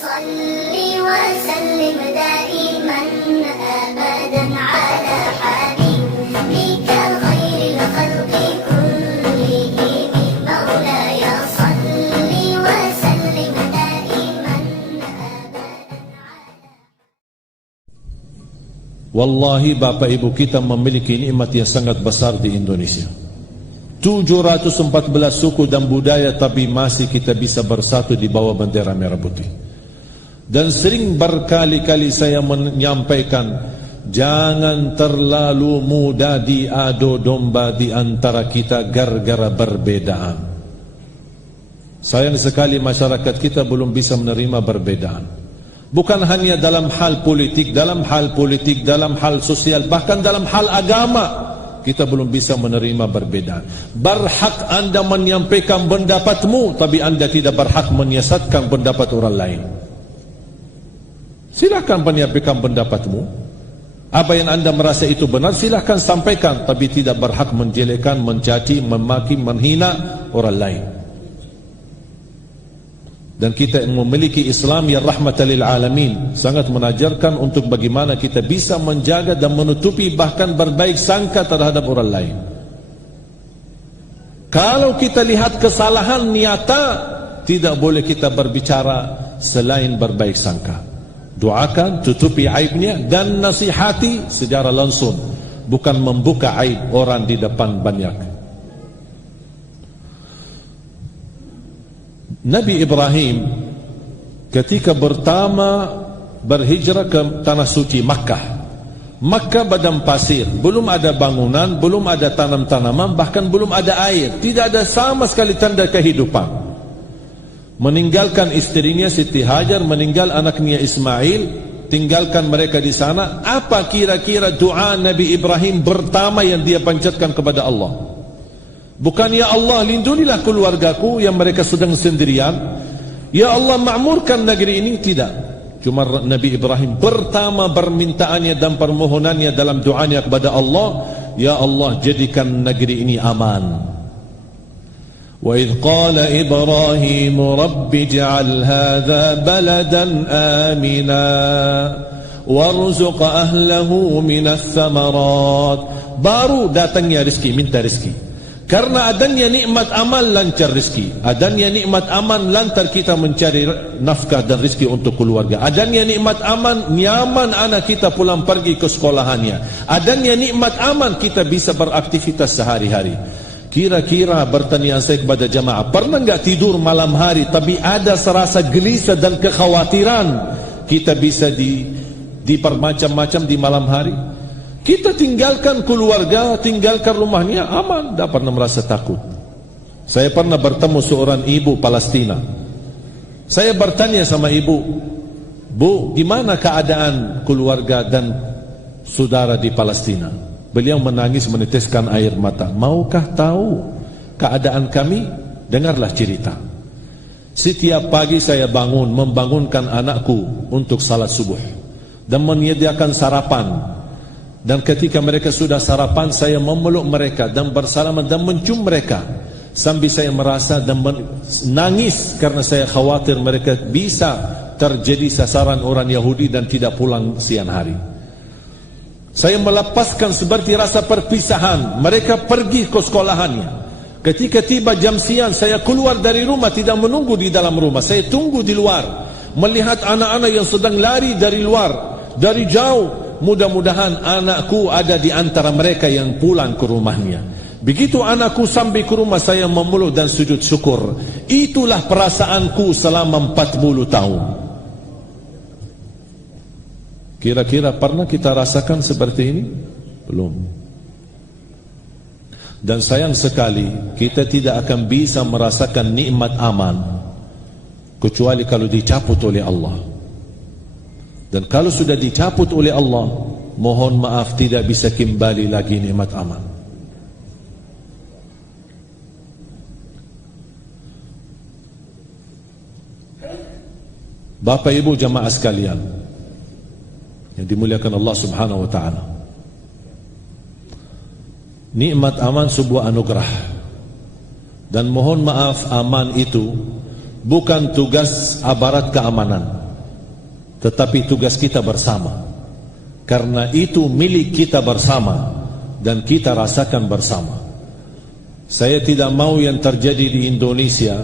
صل وسلم دائما أبدا على حبيبك خير الخلق كلهم مولاي صل وسلم دائما أبدا على. Wallahi Bapak Ibu, kita memiliki nikmat yang sangat besar di Indonesia. 714 suku dan budaya, tapi masih kita bisa bersatu di bawah bendera merah putih. Dan sering berkali-kali saya menyampaikan, jangan terlalu mudah diadu domba di antara kita gara-gara perbedaan. Sayang sekali masyarakat kita belum bisa menerima perbedaan. Bukan hanya dalam hal politik, dalam hal sosial, bahkan dalam hal agama. Kita belum bisa menerima perbedaan. Berhak anda menyampaikan pendapatmu, tapi anda tidak berhak menyiasatkan pendapat orang lain. Silakan menyampaikan pendapatmu. Apa yang anda merasa itu benar, silakan sampaikan, tapi tidak berhak menjelekkan, mencaci, memaki, menghina orang lain. Dan kita yang memiliki Islam yang rahmatan lil alamin sangat mengajarkan untuk bagaimana kita bisa menjaga dan menutupi, bahkan berbaik sangka terhadap orang lain. Kalau kita lihat kesalahan nyata, tidak boleh kita berbicara selain berbaik sangka. Doakan, tutupi aibnya, dan nasihati secara langsung, bukan membuka aib orang di depan banyak. Nabi Ibrahim ketika pertama berhijrah ke tanah suci Makkah, Makkah padang pasir, belum ada bangunan, belum ada tanam-tanaman, bahkan belum ada air, tidak ada sama sekali tanda kehidupan. Meninggalkan istrinya Siti Hajar, meninggal anaknya Ismail, tinggalkan mereka di sana. Apa kira-kira doa Nabi Ibrahim pertama yang dia panjatkan kepada Allah? Bukan, ya Allah lindungilah keluargaku yang mereka sedang sendirian, ya Allah makmurkan negeri ini, tidak. Cuma Nabi Ibrahim pertama permintaannya dan permohonannya dalam doanya kepada Allah, ya Allah jadikan negeri ini aman. Wa idh qala Ibrahim rabbi ij'al hadha baladan amina warzuq ahlahu minas thamarat. Baru datangnya rezeki, minta rezeki. Karena adanya nikmat aman, lancar rezeki. Adanya nikmat aman, lantar kita mencari nafkah dan rezeki untuk keluarga. Adanya nikmat aman, nyaman anak kita pulang pergi ke sekolahannya. Adanya nikmat aman, kita bisa beraktivitas sehari-hari. Kira-kira pertanyaan saya kepada jamaah, pernah enggak tidur malam hari tapi ada serasa gelisah dan kekhawatiran kita bisa dipermacam-macam di malam hari? Kita tinggalkan keluarga, tinggalkan rumahnya, aman, tidak pernah merasa takut. Saya pernah bertemu seorang ibu Palestina. Saya bertanya sama ibu, Bu, gimana keadaan keluarga dan saudara di Palestina? Beliau menangis meneteskan air mata. Maukah tahu keadaan kami? Dengarlah cerita. Setiap pagi saya bangun, membangunkan anakku untuk salat subuh dan menyediakan sarapan. Dan ketika mereka sudah sarapan, saya memeluk mereka dan bersalaman dan mencium mereka, sambil saya merasa dan menangis karena saya khawatir mereka bisa terjadi sasaran orang Yahudi dan tidak pulang siang hari. Saya melepaskan seperti rasa perpisahan. Mereka pergi ke sekolahannya. Ketika tiba jam siang, saya keluar dari rumah, tidak menunggu di dalam rumah, saya tunggu di luar, melihat anak-anak yang sedang lari dari luar, dari jauh. Mudah-mudahan anakku ada di antara mereka yang pulang ke rumahnya. Begitu anakku sampai ke rumah, saya memeluk dan sujud syukur. Itulah perasaanku selama 40 tahun. Kira-kira pernah kita rasakan seperti ini? Belum. Dan sayang sekali, kita tidak akan bisa merasakan nikmat aman kecuali kalau dicabut oleh Allah. Dan kalau sudah dicabut oleh Allah, mohon maaf, tidak bisa kembali lagi nikmat aman. Bapak Ibu jamaah sekalian yang dimuliakan Allah Subhanahu wa taala, nikmat aman sebuah anugerah. Dan mohon maaf, aman itu bukan tugas aparat keamanan. tetapi tugas kita bersama. Karena itu milik kita bersama dan kita rasakan bersama. Saya tidak mau yang terjadi di Indonesia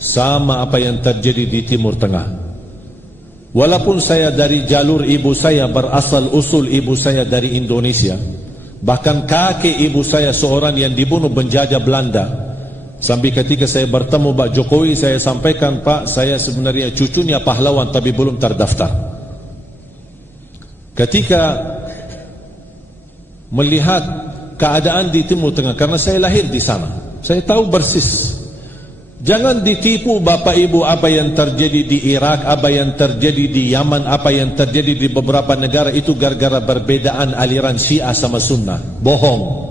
sama apa yang terjadi di Timur Tengah. Walaupun saya dari jalur ibu saya, berasal usul ibu saya dari Indonesia, bahkan kakek ibu saya seorang yang dibunuh penjajah Belanda. Sampai ketika saya bertemu Pak Jokowi, saya sampaikan, Pak, saya sebenarnya cucunya pahlawan tapi belum terdaftar. Ketika melihat keadaan di Timur Tengah, karena saya lahir di sana, saya tahu persis. Jangan ditipu Bapak Ibu apa yang terjadi di Irak, apa yang terjadi di Yaman, apa yang terjadi di beberapa negara itu gara-gara perbedaan aliran Syiah sama Sunnah. Bohong.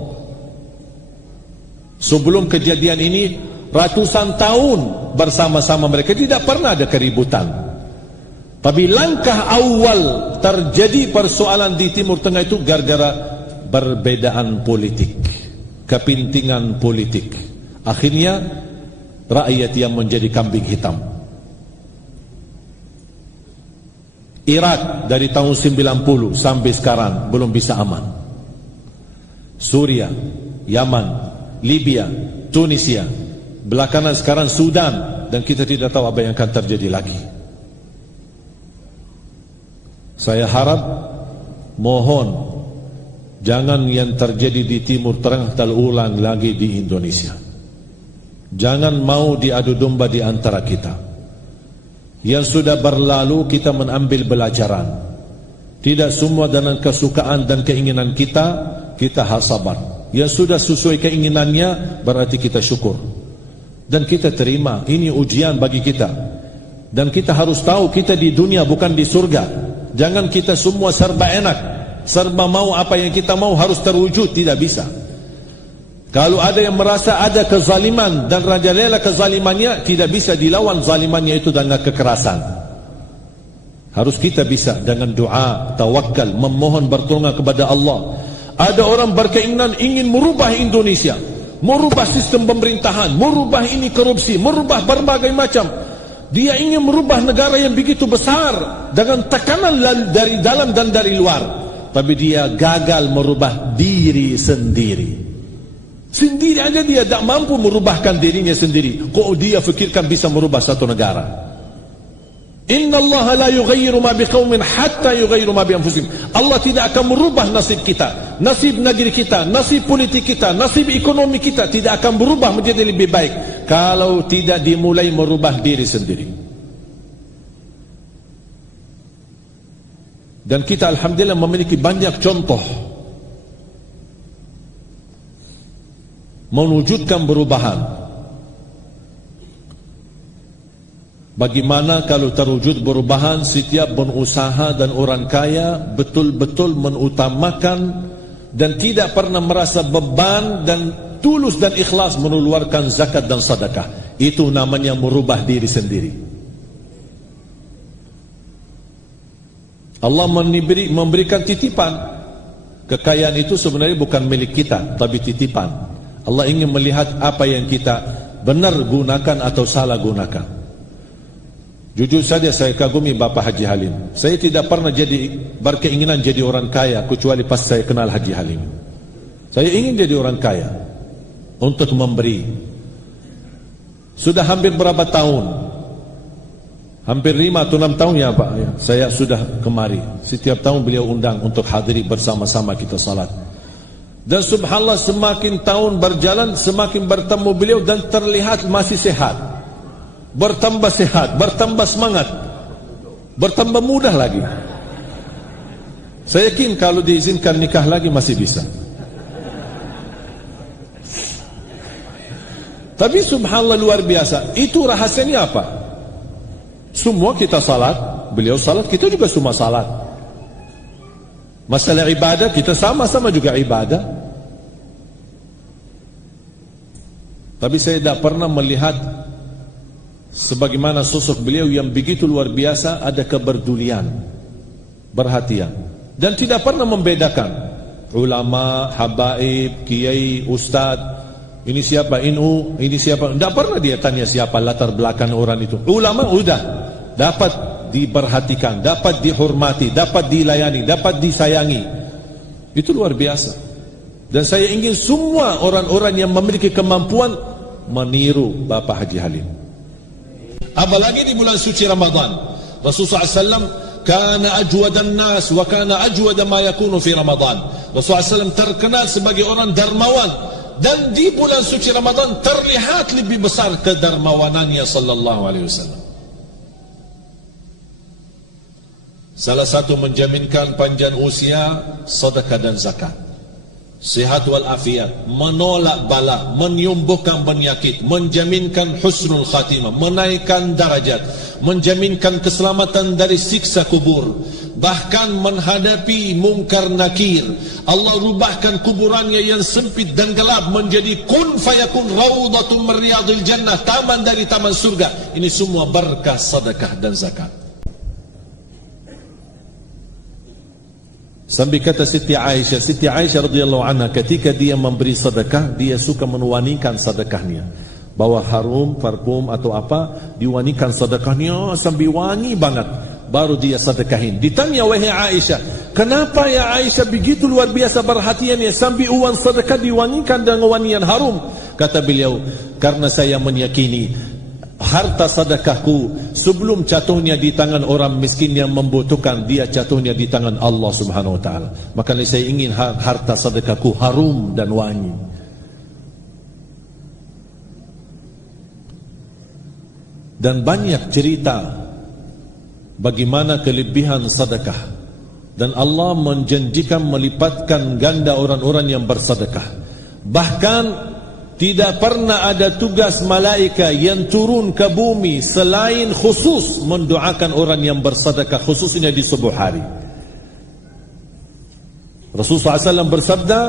Sebelum kejadian ini ratusan tahun bersama-sama mereka, tidak pernah ada keributan. Tapi langkah awal terjadi persoalan di Timur Tengah itu gara-gara perbedaan politik, kepentingan politik. Akhirnya rakyat yang menjadi kambing hitam. Irak dari tahun 90 sampai sekarang belum bisa aman. Suriah, Yaman, Libya, Tunisia, belakangan sekarang Sudan, dan kita tidak tahu apa yang akan terjadi lagi. Saya harap, mohon, jangan yang terjadi di Timur Tengah terulang lagi di Indonesia. Jangan mau diadu domba di antara kita. Yang sudah berlalu kita mengambil pelajaran. Tidak semua dengan kesukaan dan keinginan kita harus sabar. Yang sudah sesuai keinginannya berarti kita syukur. Dan kita terima, ini ujian bagi kita. Dan kita harus tahu kita di dunia bukan di surga. Jangan kita semua serba enak, serba mau apa yang kita mau harus terwujud, tidak bisa. Kalau ada yang merasa ada kezaliman dan rajalela kezalimannya, tidak bisa dilawan zalimannya itu dengan kekerasan. Harus kita bisa dengan doa, tawakal, memohon bertolongan kepada Allah. Ada orang berkeinginan ingin merubah Indonesia, merubah sistem pemerintahan, merubah ini korupsi, merubah berbagai macam. Dia ingin merubah negara yang begitu besar dengan tekanan dari dalam dan dari luar. Tapi dia gagal merubah diri sendiri. Sendiri aja dia tak mampu merubahkan dirinya sendiri. Kok dia fikirkan bisa merubah satu negara? Inna Allah la yughayyiru ma biqaumin hatta yughayyiru ma bi anfusihim. Allah tidak akan merubah nasib kita, nasib negeri kita, nasib politik kita, nasib ekonomi kita tidak akan berubah menjadi lebih baik kalau tidak dimulai merubah diri sendiri. Dan kita alhamdulillah memiliki banyak contoh mewujudkan perubahan. Bagaimana kalau terwujud perubahan, setiap berusaha dan orang kaya betul-betul mengutamakan dan tidak pernah merasa beban dan tulus dan ikhlas mengeluarkan zakat dan sedekah. Itu namanya merubah diri sendiri. Allah memberikan titipan. Kekayaan itu sebenarnya bukan milik kita, tapi titipan. Allah ingin melihat apa yang kita benar gunakan atau salah gunakan. Jujur saja saya kagumi Bapak Haji Halim. Saya tidak pernah berkeinginan jadi orang kaya kecuali pas saya kenal Haji Halim. Saya ingin jadi orang kaya untuk memberi. Sudah hampir berapa tahun? Hampir 5 atau 6 tahun ya Pak. Saya sudah kemari. Setiap tahun beliau undang untuk hadiri bersama-sama kita salat. Dan subhanallah semakin tahun berjalan semakin bertemu beliau dan terlihat masih sehat, bertambah sehat, bertambah semangat, bertambah mudah lagi. Saya yakin kalau diizinkan nikah lagi masih bisa. Tapi subhanallah luar biasa. Itu rahasianya apa? Semua kita salat, beliau salat, kita juga semua salat. Masalah ibadah kita sama-sama juga ibadah. Tapi saya tidak pernah melihat sebagaimana sosok beliau yang begitu luar biasa, ada kepedulian, perhatian, dan tidak pernah membedakan ulama, habaib, kiai, ustad, ini siapa, ini siapa. Tidak pernah dia tanya siapa latar belakang orang itu. Ulama udah dapat diperhatikan, dapat dihormati, dapat dilayani, dapat disayangi. Itu luar biasa. Dan saya ingin semua orang-orang yang memiliki kemampuan meniru Bapak Haji Halim. Apalagi di bulan suci Ramadan, Rasulullah SAW kana ajwadan nas wa kana ajwada ma yakunu fi Ramadan. Rasulullah SAW terkenal sebagai orang dermawan, dan di bulan suci Ramadan terlihat lebih besar kedermawanannya sallallahu alaihi wasallam. Salah satu menjaminkan panjang usia, sedekah dan zakat. Sihat wal afiat, menolak bala, menyembuhkan penyakit, menjaminkan husnul khatimah, menaikkan darajat, menjaminkan keselamatan dari siksa kubur, bahkan menghadapi mungkar nakir. Allah rubahkan kuburannya yang sempit dan gelap menjadi kun fayakun rawdatun min riyadil jannah, taman dari taman surga. Ini semua berkah sedekah dan zakat. Sampai kata Siti Aisyah radhiyallahu anha, ketika dia memberi sedekah, dia suka mewangikan sedekahnya. Bawa harum, parfum atau apa, diwangikan sedekahnya sampai wangi banget, baru dia sedekahin. Ditanya, wahai Aisyah, kenapa ya Aisyah begitu luar biasa perhatiannya sampai uang sedekah diwangikan dengan wangian harum? Kata beliau, karena saya meyakini harta sedekahku sebelum jatuhnya di tangan orang miskin yang membutuhkan, dia jatuhnya di tangan Allah Subhanahu wa taala. Makanya saya ingin harta sedekahku harum dan wangi. Dan banyak cerita bagaimana kelebihan sedekah, dan Allah menjanjikan melipatkan ganda orang-orang yang bersedekah. Bahkan tidak pernah ada tugas malaikat yang turun ke bumi selain khusus mendoakan orang yang bersedekah, khususnya di subuh hari. Rasulullah SAW bersabda,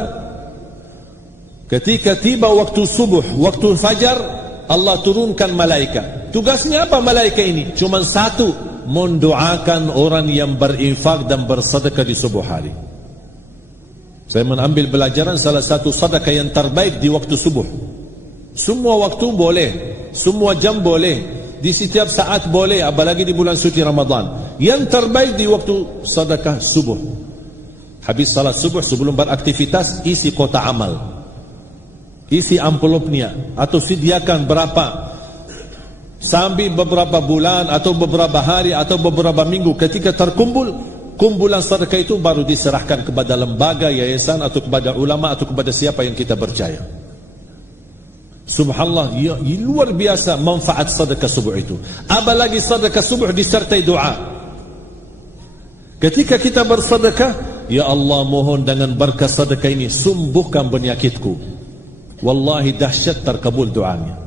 ketika tiba waktu subuh, waktu fajar, Allah turunkan malaikat. Tugasnya apa malaikat ini? Cuma satu, mendoakan orang yang berinfak dan bersedekah di subuh hari. Saya mengambil pelajaran salah satu sedekah yang terbaik di waktu subuh. Semua waktu boleh, semua jam boleh, di setiap saat boleh, apalagi di bulan suci Ramadan. Yang terbaik di waktu sedekah subuh. Habis salat subuh, sebelum beraktivitas, isi kotak amal, isi amplopnya, atau sediakan berapa, sambil beberapa bulan atau beberapa hari atau beberapa minggu, ketika terkumpul kumpulan sedekah itu baru diserahkan kepada lembaga, yayasan, atau kepada ulama, atau kepada siapa yang kita percaya. Subhanallah, ya, luar biasa manfaat sedekah subuh itu. Apalagi sedekah subuh disertai doa. Ketika kita bersedekah, ya Allah, mohon dengan berkah sedekah ini sembuhkan penyakitku. Wallahi dahsyat terkabul doanya.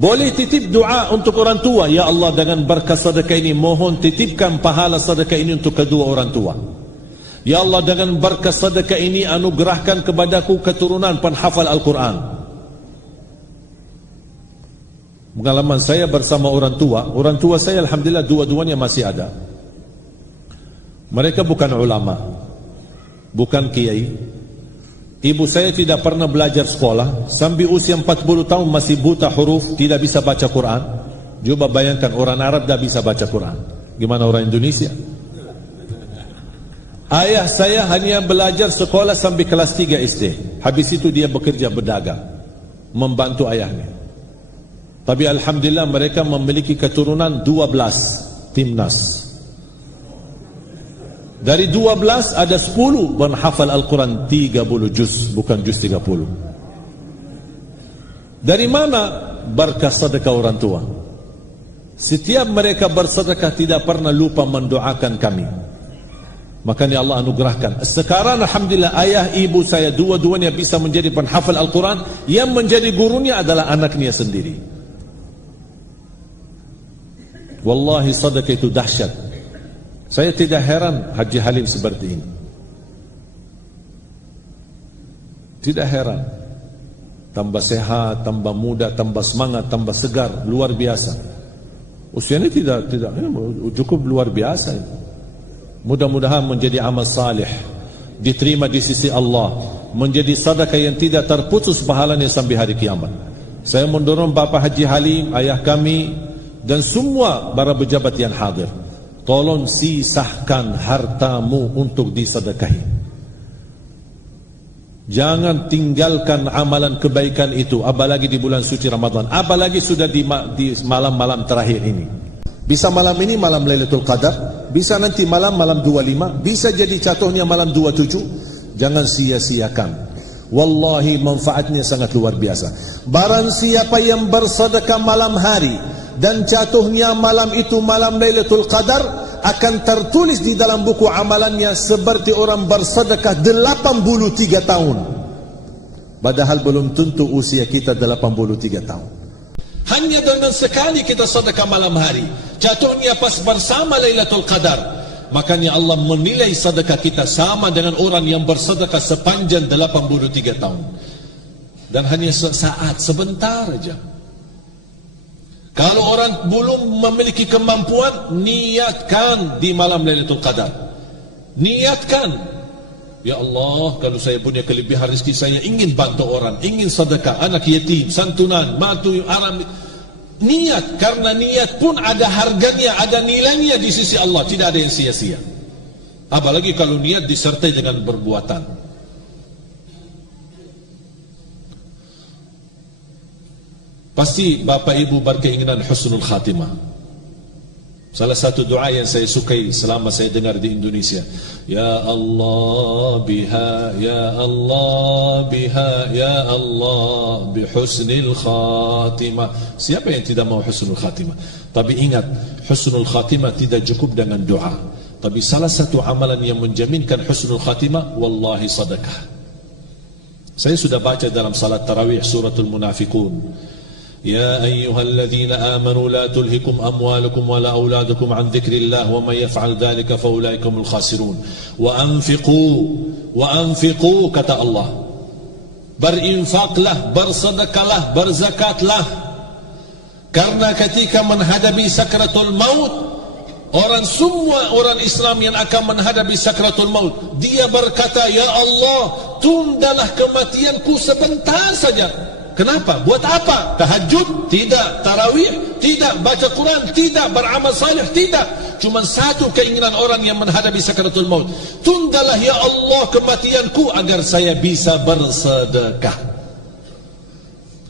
Boleh titip doa untuk orang tua, ya Allah, dengan berkah sedekah ini mohon titipkan pahala sedekah ini untuk kedua orang tua. Ya Allah, dengan berkah sedekah ini anugerahkan kepadaku keturunan penghafal Al-Quran. Pengalaman saya bersama orang tua saya alhamdulillah dua-duanya masih ada. Mereka bukan ulama, bukan kiai. Ibu saya tidak pernah belajar sekolah, sampai usia 40 tahun masih buta huruf, tidak bisa baca Quran. Coba bayangkan, orang Arab tidak bisa baca Quran, gimana orang Indonesia? Ayah saya hanya belajar sekolah sampai kelas 3 SD. Habis itu dia bekerja berdagang, membantu ayahnya. Tapi alhamdulillah mereka memiliki keturunan 12 timnas. Dari 12 ada 10 menghafal Al-Quran 30 juz, bukan juz 30. Dari mana? Berkah sedekah orang tua. Setiap mereka bersedekah tidak pernah lupa mendoakan kami. Makanya Allah anugerahkan. Sekarang alhamdulillah ayah ibu saya dua-duanya bisa menjadi penghafal Al-Quran. Yang menjadi gurunya adalah anaknya sendiri. Wallahi sedekah itu dahsyat. Saya tidak heran Haji Halim seperti ini. Tidak heran. Tambah sehat, tambah muda, tambah semangat, tambah segar, luar biasa. Usianya tidak cukup luar biasa. Mudah-mudahan menjadi amal salih, diterima di sisi Allah, menjadi sedekah yang tidak terputus pahalanya sampai hari kiamat. Saya mendorong Bapak Haji Halim, ayah kami, dan semua para pejabat yang hadir, tolong sisahkan hartamu untuk disedekahi. Jangan tinggalkan amalan kebaikan itu, apalagi di bulan suci Ramadan, apalagi sudah di malam-malam terakhir ini. Bisa malam ini malam Lailatul Qadar, bisa nanti malam 25, bisa jadi jatuhnya malam 27. Jangan sia-siakan. Wallahi manfaatnya sangat luar biasa. Barang siapa yang bersedekah malam hari dan jatuhnya malam itu malam Lailatul Qadar, akan tertulis di dalam buku amalannya seperti orang bersedekah 83 tahun. Padahal belum tentu usia kita 83 tahun. Hanya dengan sekali kita sedekah malam hari, jatuhnya pas bersama Lailatul Qadar, makanya Allah menilai sedekah kita sama dengan orang yang bersedekah sepanjang 83 tahun. Dan hanya sesaat, sebentar aja. Kalau orang belum memiliki kemampuan, niatkan di malam Lailatul Qadar. Niatkan, ya Allah, kalau saya punya kelebihan rezeki, saya ingin bantu orang, ingin sedekah, anak yatim, santunan, matu aram. Niat, karena niat pun ada harganya, ada nilainya di sisi Allah, tidak ada yang sia-sia. Apalagi kalau niat disertai dengan perbuatan. Pasti Bapak Ibu berkeinginan husnul khatimah. Salah satu doa yang saya sukai selama saya dengar di Indonesia, ya Allah biha, ya Allah biha, ya Allah bi husnul khatimah. Siapa yang tidak mau husnul khatimah? Tapi ingat, husnul khatimah tidak cukup dengan doa. Tapi salah satu amalan yang menjaminkan husnul khatimah, wallahi sedekah. Saya sudah baca dalam salat tarawih suratul munafiqun. يا أيها الذين آمنوا لا تلهكم أموالكم ولا أولادكم عن ذكر الله ومن يفعل ذلك فأولئك هم الخاسرون وأنفقوا kata Allah, berinfaklah, bersedekahlah, berzakatlah, karena ketika menghadapi sakratul maut, semua orang Islam yang akan menghadapi sakratul maut, dia berkata, ya Allah, tundalah kematianku sebentar saja. Kenapa? Buat apa? Tahajud? Tidak. Tarawih? Tidak. Baca Quran? Tidak. Beramal salih? Tidak. Cuma satu keinginan orang yang menghadapi sakaratul maut. Tundalah ya Allah kematianku agar saya bisa bersedekah.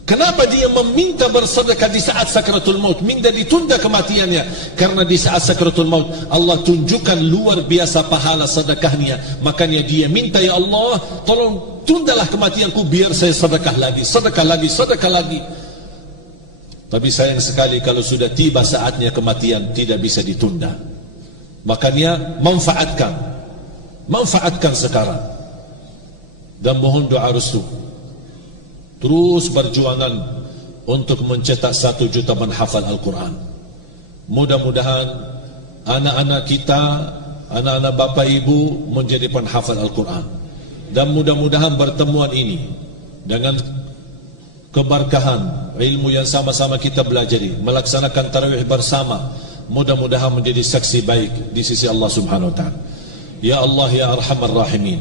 Kenapa dia meminta bersedekah di saat sakaratul maut? Minta ditunda kematiannya. Karena di saat sakaratul maut Allah tunjukkan luar biasa pahala sedekahnya. Makanya dia minta, ya Allah, tolong tundalah kematianku biar saya sedekah lagi, sedekah lagi, sedekah lagi. Tapi sayang sekali kalau sudah tiba saatnya kematian, tidak bisa ditunda. Makanya manfaatkan sekarang. Dan mohon doa restu. Terus berjuangan untuk mencetak 1 juta menghafal Al-Quran. Mudah-mudahan anak-anak kita, anak-anak bapak ibu menjadi penghafal Al-Quran. Dan mudah-mudahan pertemuan ini dengan keberkahan ilmu yang sama-sama kita belajari, melaksanakan tarawih bersama, mudah-mudahan menjadi saksi baik di sisi Allah Subhanahu wa taala. Ya Allah ya Arhamar Rahimin,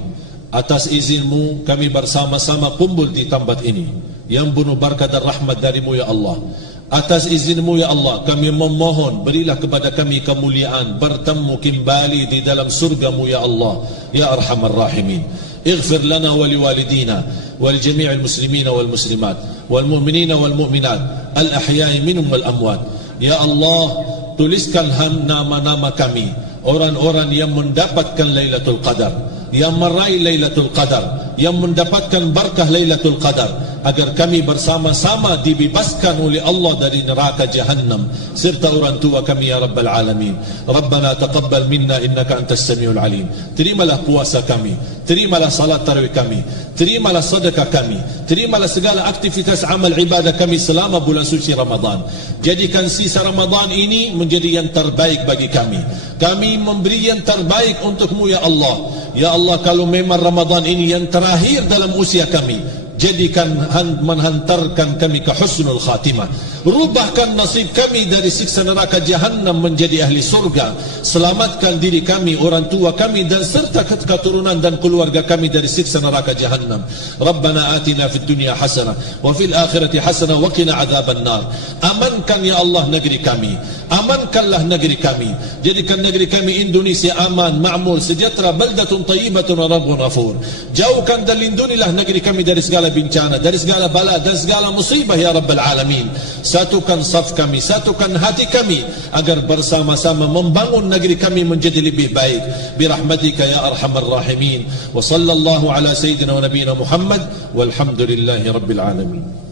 atas izinmu kami bersama-sama kumpul di tempat ini yang penuh berkah dan rahmat darimu ya Allah. Atas izinmu ya Allah kami memohon, berilah kepada kami kemuliaan bertemu kembali di dalam surgamu ya Allah ya Arhamar Rahimin. اغفر لنا ولوالدينا ولجميع المسلمين والمسلمات والمؤمنين والمؤمنات الأحياء منهم والأموات. Ya Allah, tuliskan nama-nama kami, orang-orang yang mendapatkan Lailatul Qadar, yang meraih Lailatul Qadar, yang mendapatkan berkah Lailatul Qadar, agar kami bersama-sama dibebaskan oleh Allah dari neraka Jahannam serta orang tua kami ya Rabbal Alamin. Rabbana taqabbal minna innaka antas samiul alim. Terimalah puasa kami, terimalah salat tarawih kami, terimalah sedekah kami, terimalah segala aktivitas amal ibadah kami selama bulan suci Ramadan. Jadikan sisa Ramadan ini menjadi yang terbaik bagi kami. Kami memberi yang terbaik untukmu ya Allah. Ya Allah, kalau memang Ramadan ini yang terakhir dalam usia kami, jadikan menghantarkan kami ke husnul khatimah. Rubahkan nasib kami dari siksa neraka Jahannam menjadi ahli surga. Selamatkan diri kami, orang tua kami dan serta keturunan dan keluarga kami dari siksa neraka Jahannam. Rabbana atina fid dunya hasanah wa fil akhirati hasanah wa qina adzaban nar. Amankan ya Allah negeri kami, amankanlah negeri kami, jadikan negeri kami Indonesia aman, ma'mul, sejahtera, baldatun tayyibatun wa rabbun ghafur. Jauhkan dan lindungilah negeri kami dari segala bencana, dari segala bala dan segala musibah ya rabbal alamin. Satukan saf kami, satukan hati kami agar bersama-sama membangun negeri kami menjadi lebih baik. Birahmatika ya arhamar rahimin. Wa sallallahu ala sayyidina wa nabiyina Muhammad walhamdulillahi rabbil alamin.